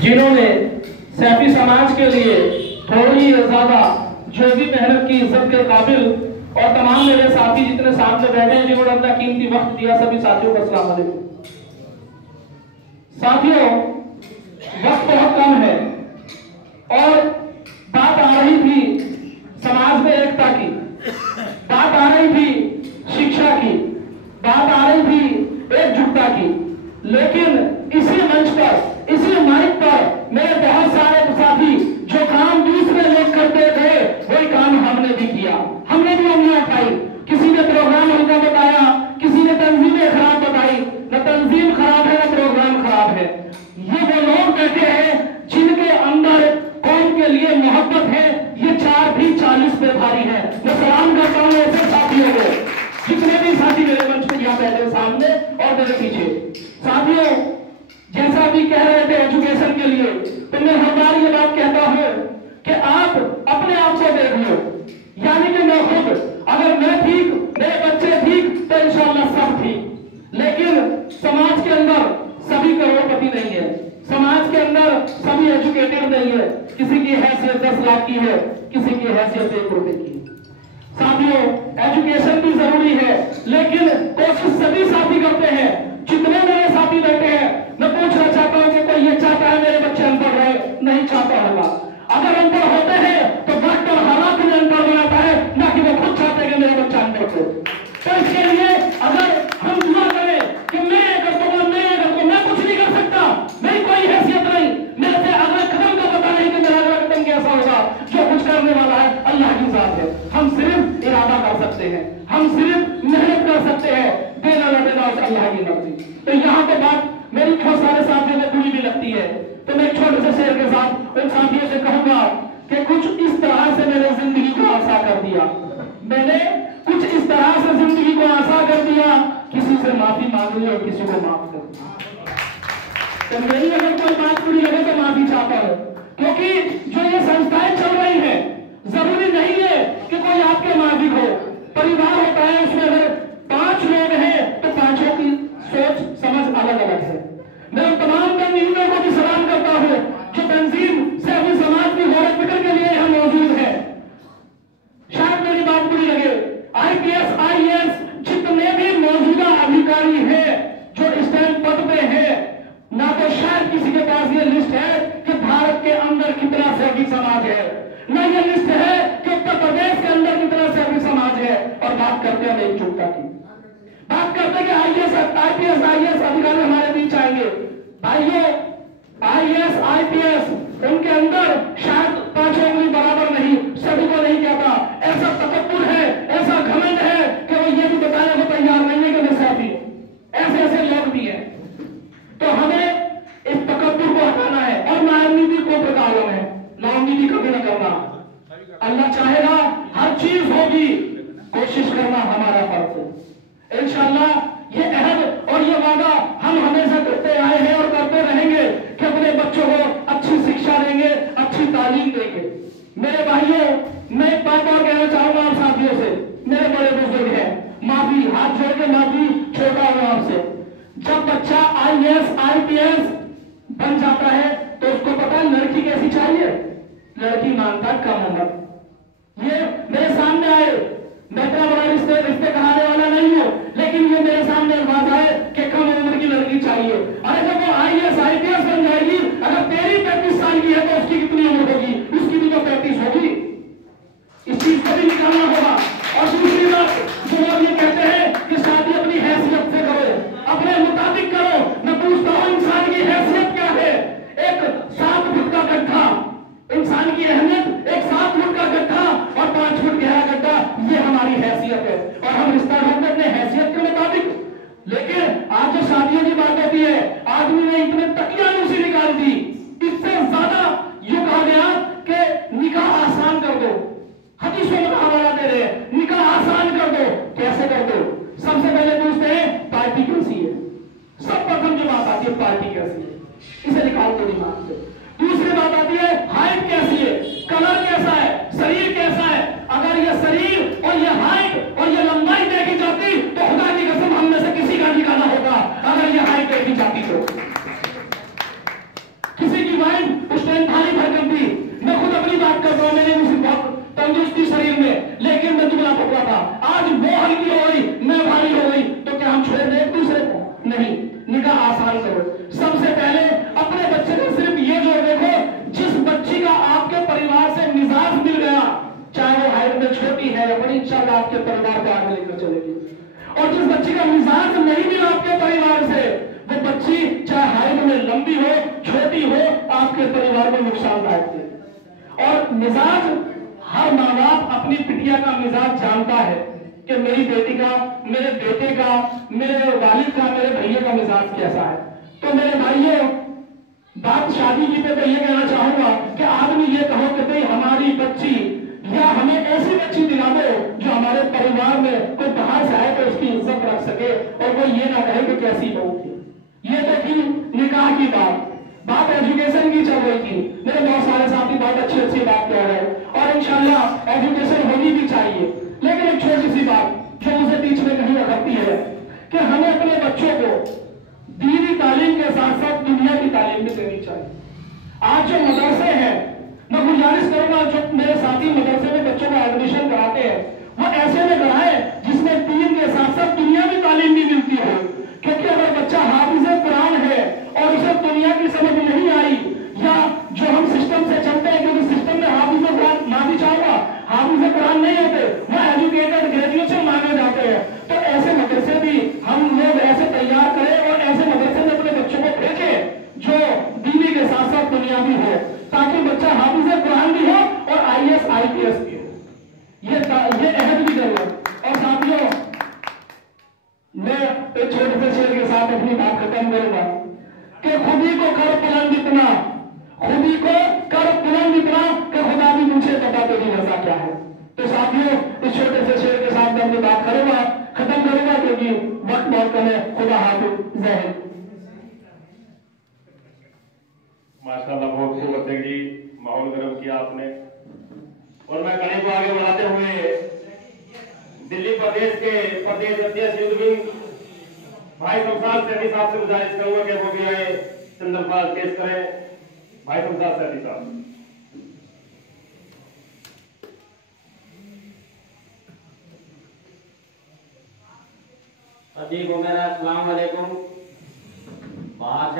जिन्होंने सैफी समाज के लिए थोड़ी ज्यादा जो भी मेहनत की, इज्जत के काबिल, और तमाम मेरे साथी जितने सामने बैठे हैं जिन्होंने अपना कीमती वक्त दिया, सभी साथियों को अस्सलाम वालेकुम। साथियों, वक्त बहुत कम है और बात आ रही थी समाज में एकता की, बात आ रही थी शिक्षा की, बात आ रही थी एकजुटता की, लेकिन इसी मंच पर, इसी माइक पर मेरे बहुत सारे साथी जो काम दूसरे लोग करते थे वही काम हमने भी किया, हमने भी उंगलियां उठाई। किसी ने प्रोग्राम हल्का बताया, किसी ने तंजीमें खराब बताई। न तंजीम खराब है न प्रोग्राम खराब है। ये वो लोग बैठे हैं जिनके अंदर कौम के लिए मोहब्बत है। ये 4 भी 40 पे भारी है। मैं सलाम करता हूँ ऐसे साथियों को, जितने भी साथी मेरे मंच पे यहाँ बैठे सामने और मेरे पीछे। साथियों, जैसा अभी कह रहे थे एजुकेशन के लिए, तो मैं हर बार ये बात कहता हूँ कि आप अपने आप को देख लो, यानी कि मैं खुद, अगर मैं ठीक, मेरे बच्चे ठीक, तो इंशाअल्लाह सब ठीक। लेकिन समाज के अंदर सभी करोड़पति नहीं है, समाज के अंदर सभी एजुकेटेड नहीं है। किसी की हैसियत 10 लाख की है, किसी की हैसियत 1 रुपए की। साथियों, एजुकेशन भी जरूरी है, लेकिन कोशिश सभी साथी करते हैं। जितने मेरे साथी बैठे हैं, मैं पूछना चाहता हूं कि कोई ये चाहता है मेरे बच्चे अनपढ़ रहे? नहीं चाहता होगा। अगर अनपढ़ होते हैं तो वक्त और हालात में अनपढ़ बनाता है, ना कि वो खुद चाहते हैं कि मेरा बच्चा अनपढ़ हो। तो इसके लिए अगर हम दुआ करें कि मैं कर दूंगा, मैं कुछ नहीं कर सकता, मेरी कोई हैसियत नहीं, मेरे से अगला कदम का पता नहीं कि मेरा अगला कदम कैसा होगा। जो कुछ करने वाला है अल्लाह की जात है। हम सिर्फ इरादा कर सकते हैं, हम सिर्फ मेहनत कर सकते हैं, देना न देना अल्लाह की मर्जी। तो यहाँ पे बात मेरी बहुत सारे साथियों को बुरी भी लगती है, तो मैं एक छोटे से शेर के साथ उन साथियों से कहूंगा कि कुछ इस तरह से मैंने जिंदगी को आसान कर दिया, मैंने कुछ इस तरह से जिंदगी को आसान कर दिया, किसी से माफी मांग ली और किसी को माफ कर दिया। तो मेरी अगर कोई बात बुरी लगे तो माफी चाहता हूं, क्योंकि जो ये संस्थाएं चल रही है, जरूरी नहीं है कि कोई आपके माफिक हो। परिवार होता है, उसमें अगर 5 लोग हैं तो 5 की सोच समझ अलग अलग है। मैं तमाम तंजीमों को भी सलाम करता हूँ जो तंजीम सैफी समाज की गौरव फिक्र के लिए यहाँ मौजूद है। शायद मेरी बात बुरी लगे, IPS IAS जितने भी मौजूदा अधिकारी हैं जो इस टाइम पद पे हैं, ना तो शायद किसी के पास ये लिस्ट है कि भारत के अंदर कितना सैफी समाज है, ना ये लिस्ट है कि उत्तर प्रदेश के अंदर कितना सैफी समाज है। और बात करते हैं एकजुटता की, बात करते हैं कि IPS IAS अधिकारी हमारे बीच आएंगे। भाइयों, IAS IPS उनके अंदर शायद 5 उंगली बराबर नहीं, सभी को नहीं कहता। ऐसा तकब्बुर है, ऐसा घमंड है कि वो ये भी बताने को तैयार नहीं है कि मैं सैफी हूं। ऐसे ऐसे लोग भी हैं। तो हमें इस तकब्बुर को हटाना है और नाउमीदी को प्रकारों में नाउमीदी कभी न करना। अल्लाह चाहेगा हर चीज होगी, कोशिश करना हमारा फर्ज है। इंशाअल्लाह ये अहद और ये वादा हम हमेशा करते आए हैं और करते रहेंगे कि अपने बच्चों को अच्छी शिक्षा देंगे, अच्छी तालीम देंगे। मेरे भाइयों, मैं एक बात और कहना चाहूंगा आप साथियों से, मेरे बड़े बुजुर्ग हैं, माफी, हाथ जोड़ के माफी छोटा हूं आपसे। जब बच्चा IAS IPS बन जाता है तो उसको पता है लड़की कैसी चाहिए, लड़की मांगता कम उम्र। ये मेरे सामने आए, मैं इतना बड़ा रिश्ते कराने वाला नहीं हूं, लेकिन ये मेरे सामने बात आए कि कम उम्र की लड़की चाहिए। अरे जब वो IAS IPS बन जाएगी, अगर तेरी 35 साल की है तो उसकी कितनी उम्र होगी? उसकी भी तो 35 होगी। इस चीज को भी निकालना होगा। और दूसरी बात, जो लोग ये कहते हैं कि शादी अपनी हैसियत से करो, अपने मुताबिक करो, मैं पूछता हूं इंसान की हैसियत क्या है? एक 7 फुट का गड्ढा, इंसान की अहमियत एक 7 फुट का गड्ढा और 5 फुट गहरा गड्ढा, ये हमारी हैसियत है। और हम रिश्ता ढूंढते अपने हैसियत के मुताबिक। लेकिन आज जो शादियों की बात होती है, आदमी ने इतने तकियानुसी निकाल दी, इससे ज्यादा ये कहा गया कि निकाह आसान कर दो। हदीसों में हवाला दे रहे हैं, निकाह आसान कर दो। कैसे कर दो? सबसे पहले पूछते हैं पार्टी कैसी है। सब प्रथम जो बात आती है पार्टी कैसी है, इसे निकाल के दिमाग से। दूसरी बात आती है हाइट कैसी है, कलर कैसा है, शरीर कैसा है। अगर ये शरीर और ये हाइट और ये लंबाई देखी जाती तो खुदा की कसम हम में से किसी का ठिकाना होगा। अगर ये हाइट देखी जाती तो किसी की वाइफ दिनों में नहीं, बहुत तंदुरुस्ती शरीर में, लेकिन मैं दुबला पतला था। आज वो हल्की हो गई, मैं भारी हो गई, तो क्या हम छोड़ दें एक दूसरे को? नहीं, निकाह आसान करो। सबसे पहले अपने बच्चे को सिर्फ ये जो देखो, जिस बच्ची का आपके परिवार से मिजाज मिल गया, चाहे वो हाइट में छोटी है या बड़ी, इंशाअल्लाह आपके परिवार को आगे लेकर चलेगी। और जिस बच्ची का मिजाज नहीं मिला आपके परिवार से, वो बच्ची चाहे हाइट में लंबी हो छोटी हो, आपके परिवार में नुकसानदायक है। और मिजाज, हर माँ बाप अपनी बिटिया का मिजाज जानता है कि मेरी बेटी का, मेरे बेटे का, मेरे वालिद का, मेरे भैया का मिजाज कैसा है। तो मेरे भाइयों, बात शादी की पे तो ये कहना चाहूंगा कि आदमी ये कहो कि भाई हमारी बच्ची, या हमें ऐसी बच्ची दिला दो जो हमारे परिवार में कोई बाहर से आए तो उसकी इज्जत रख सके और कोई ये ना कहे कि कैसी बहू थी। ये तो थी निकाह की बात एजुकेशन की चल रही थी। मेरे बहुत सारे साथी बहुत अच्छी बात कह रहे हैं और इंशाल्लाह एजुकेशन होनी भी चाहिए। लेकिन एक छोटी सी बात जो मुझे बीच में कहीं रखती है कि हमें अपने बच्चों को दीनी तालीम के साथ साथ दुनिया की तालीम भी देनी चाहिए। आज जो मदरसे हैं, मैं गुजारिश करूंगा जो मेरे साथी मदरसे में बच्चों का एडमिशन कराते हैं, वो ऐसे में कराए जिसमें दीन के साथ साथ दुनिया की तालीम भी मिलती हो। क्योंकि अगर बच्चा हाफिज़े कुरान है और उसे दुनिया की समझ नहीं आई, या जो हम सिस्टम से चलते हैं, क्योंकि सिस्टम में हाफिज़े कुरान, माफी चाहूंगा, हाफिज़े कुरान नहीं होते, वो एजुकेटेड ग्रेजुएशन माने जाते हैं। तो ऐसे मदरसे भी हम लोग ऐसे तैयार करें और ऐसे मदरसे में अपने बच्चों को भेजें जो दीनी के साथ साथ दुनिया भी हो, ताकि बच्चा हाफिज़े कुरान भी हो और IAS IPS भी हो। ये अहद भी करो। और साथियों, मैं एक छोटे से शेर के साथ अपनी बात खत्म करूंगा कि खुदी को कर बुलंद इतना, खुदी को कर बुलंद इतना कि खुदा भी मुझे पता तेरी रजा क्या है। तो साथियों, इस छोटे से शेर के साथ मैं अपनी बात करूंगा, खत्म करूंगा, क्योंकि वक्त बहुत कम है। खुदा हाफिज़, जय हिंद। माशाल्लाह, बहुत खूब अध्यक्ष जी, माहौल गर्म किया आपने। और मैं कड़ी को आगे बढ़ाते हुए दिल्ली प्रदेश के प्रदेश अध्यक्ष युद्धविंग भाई शमशाद सेठी साहब से गुजारिश करूंगा कि वो भी आए, संदर्भात पेश करें। भाई शमशाद सेठी साहब। अस्सलाम वालेकुम। बाहर